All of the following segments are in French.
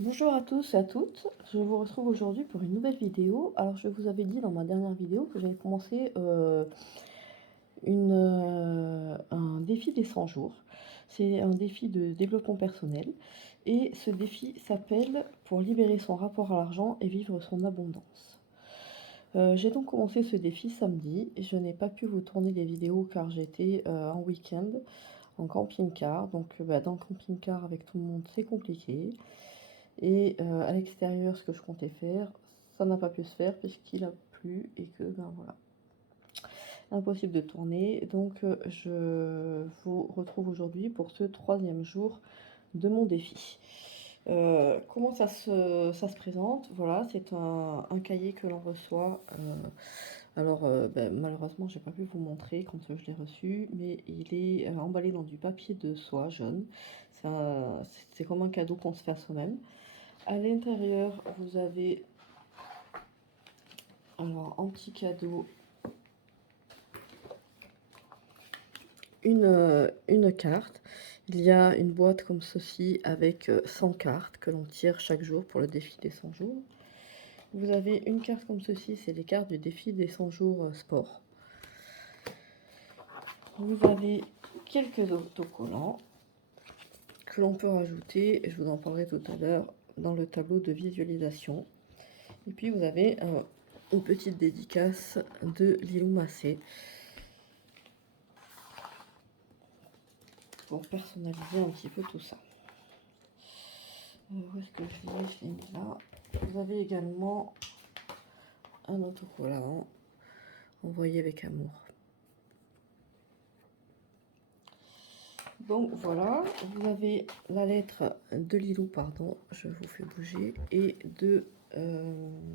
Bonjour à tous et à toutes, je vous retrouve aujourd'hui pour une nouvelle vidéo. Alors je vous avais dit dans ma dernière vidéo que j'avais commencé un défi des 100 jours. C'est un défi de développement personnel et ce défi s'appelle «Pour libérer son rapport à l'argent et vivre son abondance». J'ai donc commencé ce défi samedi et je n'ai pas pu vous tourner les vidéos car j'étais en week-end en camping-car. Donc dans le camping-car avec tout le monde c'est compliqué. Et à l'extérieur, ce que je comptais faire, ça n'a pas pu se faire puisqu'il a plu et que, ben voilà, impossible de tourner. Donc je vous retrouve aujourd'hui pour ce troisième jour de mon défi. Comment ça se présente? Voilà, c'est un cahier que l'on reçoit. Alors, malheureusement, j'ai pas pu vous montrer quand je l'ai reçu, mais il est emballé dans du papier de soie jaune. C'est comme un cadeau qu'on se fait à soi-même. À l'intérieur, vous avez, alors en petit cadeau, une carte. Il y a une boîte comme ceci avec 100 cartes que l'on tire chaque jour pour le défi des 100 jours. Vous avez une carte comme ceci, c'est les cartes du défi des 100 jours sport. Vous avez quelques autocollants que l'on peut rajouter, et je vous en parlerai tout à l'heure, dans le tableau de visualisation. Et puis vous avez une petite dédicace de Lilou Massé pour personnaliser un petit peu tout ça. Où est-ce que je l'ai mis là? Vous avez également un autocollant envoyé avec amour. Donc voilà, vous avez la lettre de Lilou, pardon, je vous fais bouger, et de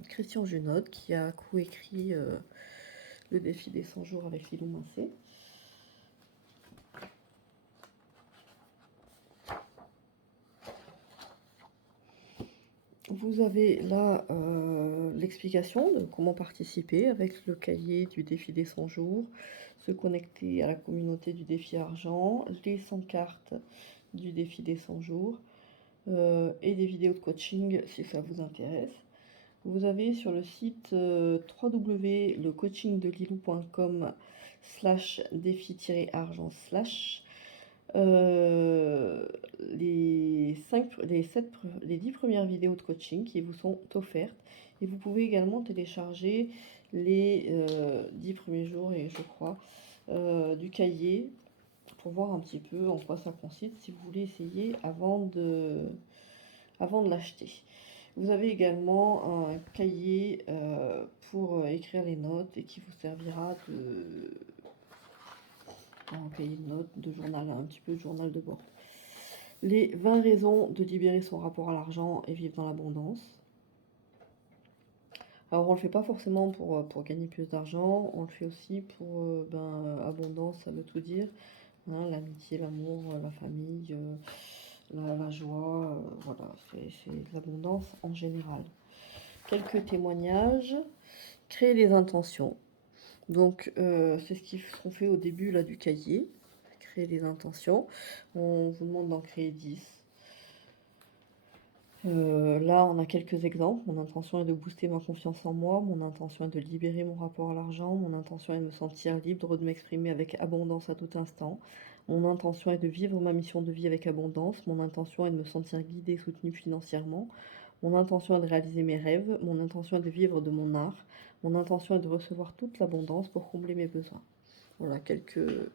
Christian Junod qui a coécrit le défi des 100 jours avec Lilou Massé. Vous avez là l'explication de comment participer avec le cahier du défi des 100 jours, se connecter à la communauté du défi argent, les 100 cartes du défi des 100 jours et des vidéos de coaching si ça vous intéresse. Vous avez sur le site www.lecoachingdelilou.com/défi-argent/ les 10 premières vidéos de coaching qui vous sont offertes. Et vous pouvez également télécharger les 10 premiers jours, et je crois, du cahier pour voir un petit peu en quoi ça consiste si vous voulez essayer avant de l'acheter. Vous avez également un cahier pour écrire les notes et qui vous servira un cahier de notes, de journal, un petit peu de journal de bord. Les 20 raisons de libérer son rapport à l'argent et vivre dans l'abondance. Alors on le fait pas forcément pour gagner plus d'argent, on le fait aussi pour abondance, ça veut tout dire. Hein, l'amitié, l'amour, la famille, la joie, voilà, c'est l'abondance en général. Quelques témoignages, créer des intentions. Donc c'est ce qu'on fait au début là du cahier, créer des intentions. On vous demande d'en créer 10. Là, on a quelques exemples. Mon intention est de booster ma confiance en moi. Mon intention est de libérer mon rapport à l'argent. Mon intention est de me sentir libre, de m'exprimer avec abondance à tout instant. Mon intention est de vivre ma mission de vie avec abondance. Mon intention est de me sentir guidée, soutenue financièrement. Mon intention est de réaliser mes rêves. Mon intention est de vivre de mon art. Mon intention est de recevoir toute l'abondance pour combler mes besoins. Voilà quelques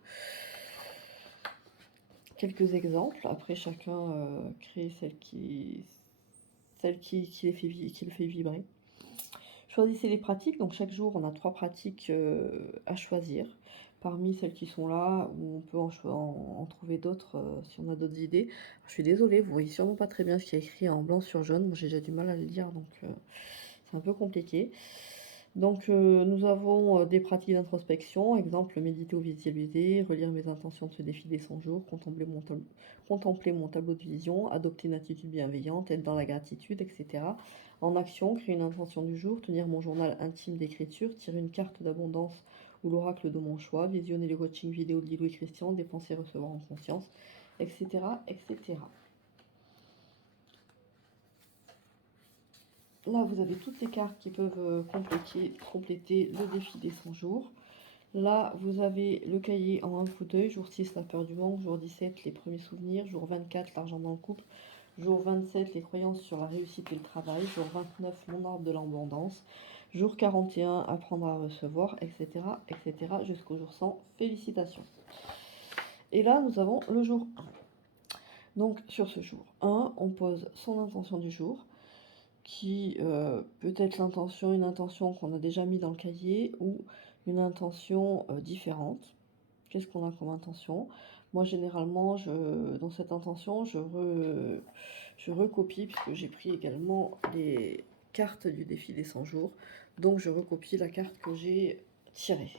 exemples. Après, chacun crée celle qui le fait vibrer. Choisissez les pratiques. Donc chaque jour, on a 3 pratiques à choisir. Parmi celles qui sont là, où on peut en trouver d'autres si on a d'autres idées. Je suis désolée, vous voyez sûrement pas très bien ce qui est écrit en blanc sur jaune. Moi, j'ai déjà du mal à le lire, donc c'est un peu compliqué. Donc nous avons des pratiques d'introspection, exemple méditer ou visualiser, relire mes intentions de ce défi des 100 jours, contempler mon tableau de vision, adopter une attitude bienveillante, être dans la gratitude, etc. En action, créer une intention du jour, tenir mon journal intime d'écriture, tirer une carte d'abondance ou l'oracle de mon choix, visionner les coaching vidéo de Lilou et Christian, dépenser et recevoir en conscience, etc., etc. là, vous avez toutes les cartes qui peuvent compléter le défi des 100 jours. Là, vous avez le cahier en un coup d'œil, jour 6, la peur du manque, jour 17, les premiers souvenirs, jour 24, l'argent dans le couple, jour 27, les croyances sur la réussite et le travail, jour 29, mon arbre de l'abondance, jour 41, apprendre à recevoir, etc., etc., jusqu'au jour 100, félicitations. Et là, nous avons le jour 1. Donc, sur ce jour 1, on pose son intention du jour, qui peut être une intention qu'on a déjà mis dans le cahier ou une intention différente. Qu'est-ce qu'on a comme intention? Moi, généralement, dans cette intention, je recopie, puisque j'ai pris également les cartes du défi des 100 jours. Donc, je recopie la carte que j'ai tirée.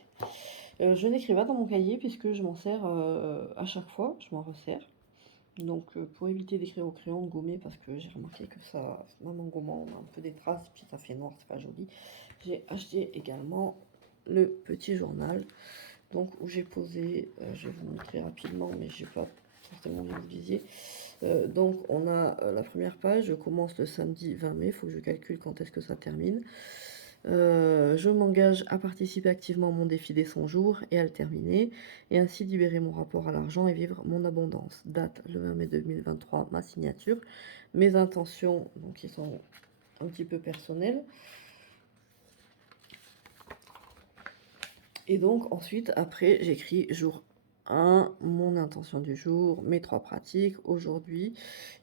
Je n'écris pas dans mon cahier, puisque je m'en sers à chaque fois, je m'en resserre. Donc pour éviter d'écrire au crayon, de gommer, parce que j'ai remarqué que ça, même en gommant, on a un peu des traces, puis ça fait noir, c'est pas joli. J'ai acheté également le petit journal, donc où j'ai posé, je vais vous montrer rapidement, mais j'ai pas forcément envie que vous lisiez. Donc on a la première page, je commence le samedi 20 mai, il faut que je calcule quand est-ce que ça termine. Je m'engage à participer activement à mon défi des 100 jours et à le terminer, et ainsi libérer mon rapport à l'argent et vivre mon abondance. Date le 20 mai 2023, ma signature. Mes intentions, donc qui sont un petit peu personnelles. Et donc ensuite, après, j'écris jour 1, mon intention du jour, mes 3 pratiques. Aujourd'hui,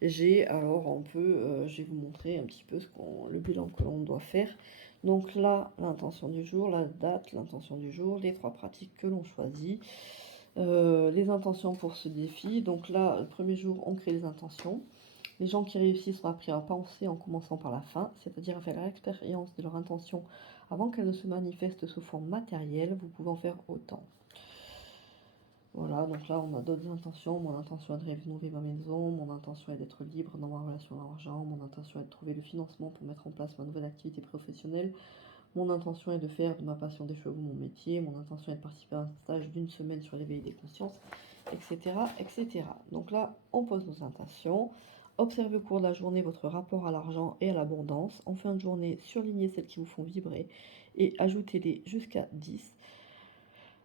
j'ai, alors on peut, je vais vous montrer un petit peu le bilan que l'on doit faire. Donc là, l'intention du jour, la date, l'intention du jour, les 3 pratiques que l'on choisit, les intentions pour ce défi. Donc là, le premier jour, on crée les intentions. Les gens qui réussissent sont appris à penser en commençant par la fin, c'est-à-dire à faire l'expérience de leur intention avant qu'elle ne se manifeste sous forme matérielle. Vous pouvez en faire autant. Voilà, donc là on a d'autres intentions. Mon intention est de rénover ma maison, mon intention est d'être libre dans ma relation à l'argent, mon intention est de trouver le financement pour mettre en place ma nouvelle activité professionnelle, mon intention est de faire de ma passion des chevaux mon métier, mon intention est de participer à un stage d'1 semaine sur l'éveil des consciences, etc., etc. Donc là on pose nos intentions. Observez au cours de la journée votre rapport à l'argent et à l'abondance. En fin de journée, surlignez celles qui vous font vibrer et ajoutez-les jusqu'à 10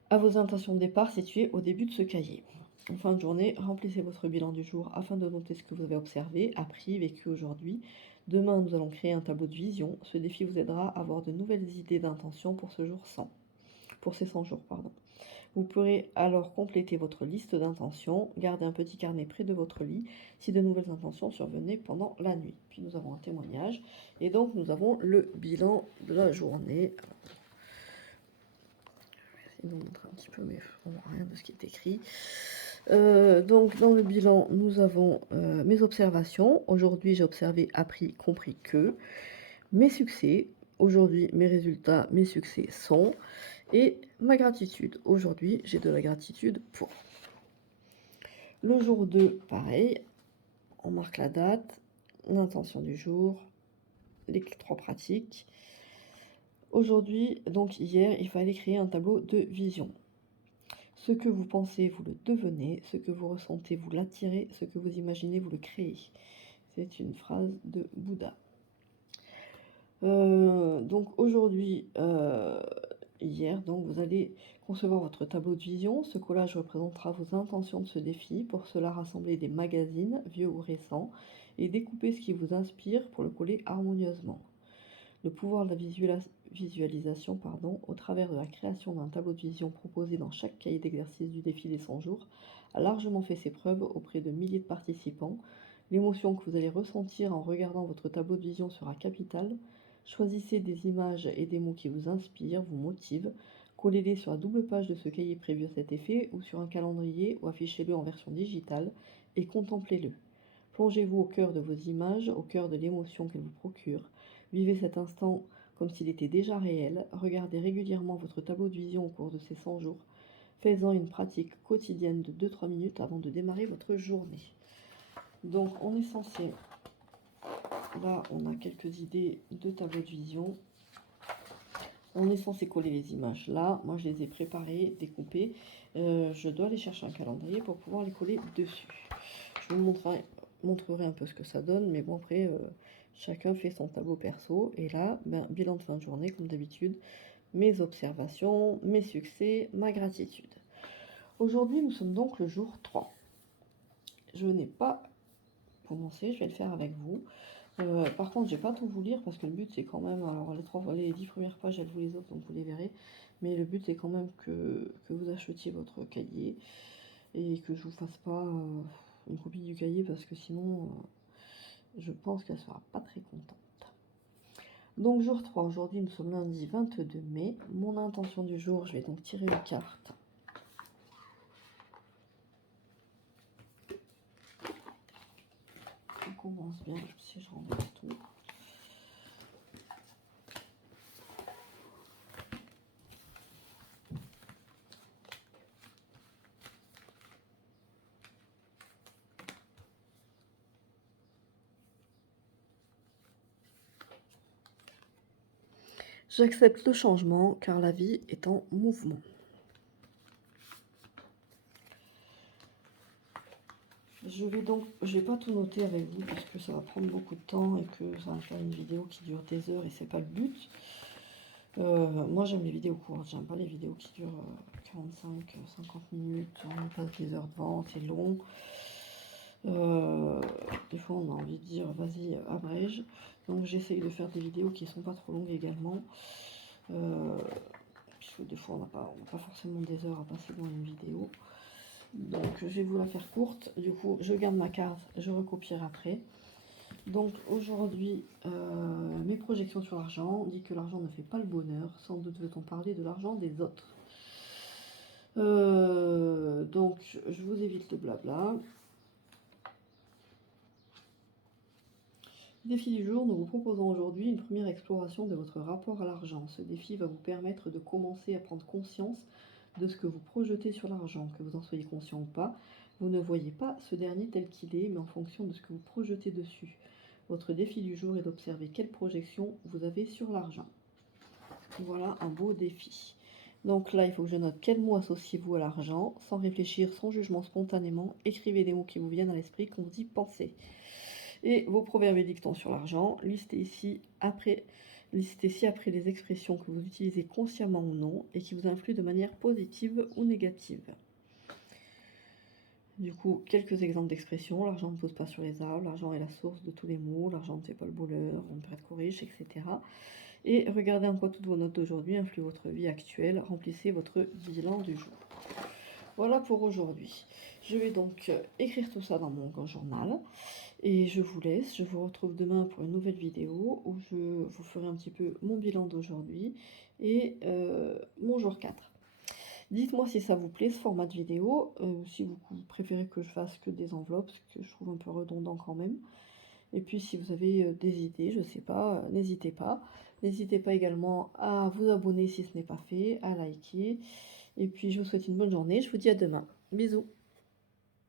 à vos intentions de départ situées au début de ce cahier. En fin de journée, remplissez votre bilan du jour afin de noter ce que vous avez observé, appris, vécu aujourd'hui. Demain, nous allons créer un tableau de vision. Ce défi vous aidera à avoir de nouvelles idées d'intention pour ce jour 100. Pour ces 100 jours, pardon. Vous pourrez alors compléter votre liste d'intentions, garder un petit carnet près de votre lit si de nouvelles intentions survenaient pendant la nuit. Puis nous avons un témoignage et donc nous avons le bilan de la journée. Je vais vous montrer un petit peu, mais on voit rien de ce qui est écrit. Donc dans le bilan, nous avons mes observations. Aujourd'hui, j'ai observé, appris, compris que mes succès. Aujourd'hui, mes résultats, mes succès sont. Et ma gratitude. Aujourd'hui, j'ai de la gratitude pour. Le jour 2, pareil. On marque la date, l'intention du jour, les 3 pratiques. Aujourd'hui, donc hier, il fallait créer un tableau de vision. Ce que vous pensez, vous le devenez. Ce que vous ressentez, vous l'attirez. Ce que vous imaginez, vous le créez. C'est une phrase de Bouddha. Donc aujourd'hui, hier, donc vous allez concevoir votre tableau de vision. Ce collage représentera vos intentions de ce défi. Pour cela, rassemblez des magazines, vieux ou récents, et découpez ce qui vous inspire pour le coller harmonieusement. Le pouvoir de la visualisation, au travers de la création d'un tableau de vision proposé dans chaque cahier d'exercice du défi des 100 jours, a largement fait ses preuves auprès de milliers de participants. L'émotion que vous allez ressentir en regardant votre tableau de vision sera capitale. Choisissez des images et des mots qui vous inspirent, vous motivent. Collez-les sur la double page de ce cahier prévu à cet effet ou sur un calendrier ou affichez-le en version digitale et contemplez-le. Plongez-vous au cœur de vos images, au cœur de l'émotion qu'elles vous procurent. Vivez cet instant comme s'il était déjà réel. Regardez régulièrement votre tableau de vision au cours de ces 100 jours. Faites-en une pratique quotidienne de 2-3 minutes avant de démarrer votre journée. Donc on est censé, là on a quelques idées de tableau de vision. On est censé coller les images là. Moi je les ai préparées, découpées. Je dois aller chercher un calendrier pour pouvoir les coller dessus. Je vous montrerai montrerai un peu ce que ça donne, mais bon après, chacun fait son tableau perso. Et là, ben, bilan de fin de journée, comme d'habitude, mes observations, mes succès, ma gratitude. Aujourd'hui, nous sommes donc le jour 3. Je n'ai pas commencé, je vais le faire avec vous. Par contre, je vais pas tout vous lire parce que le but c'est quand même, alors les 10 premières pages, elles vous les offre, donc vous les verrez. Mais le but c'est quand même que vous achetiez votre cahier et que je vous fasse pas une copie du cahier parce que sinon, je pense qu'elle sera pas très contente. Donc jour 3, aujourd'hui nous sommes lundi 22 mai. Mon intention du jour, je vais donc tirer une carte. On commence bien, si je renverse tout. J'accepte le changement car la vie est en mouvement. Je vais pas tout noter avec vous parce que ça va prendre beaucoup de temps et que ça va faire une vidéo qui dure des heures et c'est pas le but. Moi j'aime les vidéos courtes, j'aime pas les vidéos qui durent 45-50 minutes, on passe des heures devant, c'est long. Des fois on a envie de dire vas-y abrège, donc j'essaye de faire des vidéos qui sont pas trop longues également. Puisque des fois on n'a pas forcément des heures à passer dans une vidéo. Donc je vais vous la faire courte, du coup je garde ma carte, je recopierai après. Donc aujourd'hui, mes projections sur l'argent dit que l'argent ne fait pas le bonheur, sans doute veut-on parler de l'argent des autres. Donc je vous évite le blabla. Défi du jour, nous vous proposons aujourd'hui une première exploration de votre rapport à l'argent. Ce défi va vous permettre de commencer à prendre conscience de ce que vous projetez sur l'argent, que vous en soyez conscient ou pas. Vous ne voyez pas ce dernier tel qu'il est, mais en fonction de ce que vous projetez dessus. Votre défi du jour est d'observer quelle projection vous avez sur l'argent. Voilà un beau défi. Donc là, il faut que je note quels mots associez-vous à l'argent, sans réfléchir, sans jugement, spontanément. Écrivez les mots qui vous viennent à l'esprit, qu'on vous y pensez. Et vos proverbes et dictons sur l'argent, listez ci-après les expressions que vous utilisez consciemment ou non et qui vous influent de manière positive ou négative. Du coup, quelques exemples d'expressions. L'argent ne pousse pas sur les arbres, l'argent est la source de tous les maux, l'argent ne fait pas le bonheur, on ne peut être riche, etc. Et regardez en quoi toutes vos notes d'aujourd'hui influent votre vie actuelle. Remplissez votre bilan du jour. Voilà pour aujourd'hui. Je vais donc écrire tout ça dans mon journal. Et je vous laisse, je vous retrouve demain pour une nouvelle vidéo où je vous ferai un petit peu mon bilan d'aujourd'hui et mon jour 4. Dites-moi si ça vous plaît ce format de vidéo, si vous préférez que je fasse que des enveloppes, ce que je trouve un peu redondant quand même. Et puis si vous avez des idées, je sais pas, n'hésitez pas. N'hésitez pas également à vous abonner si ce n'est pas fait, à liker. Et puis je vous souhaite une bonne journée, je vous dis à demain. Bisous.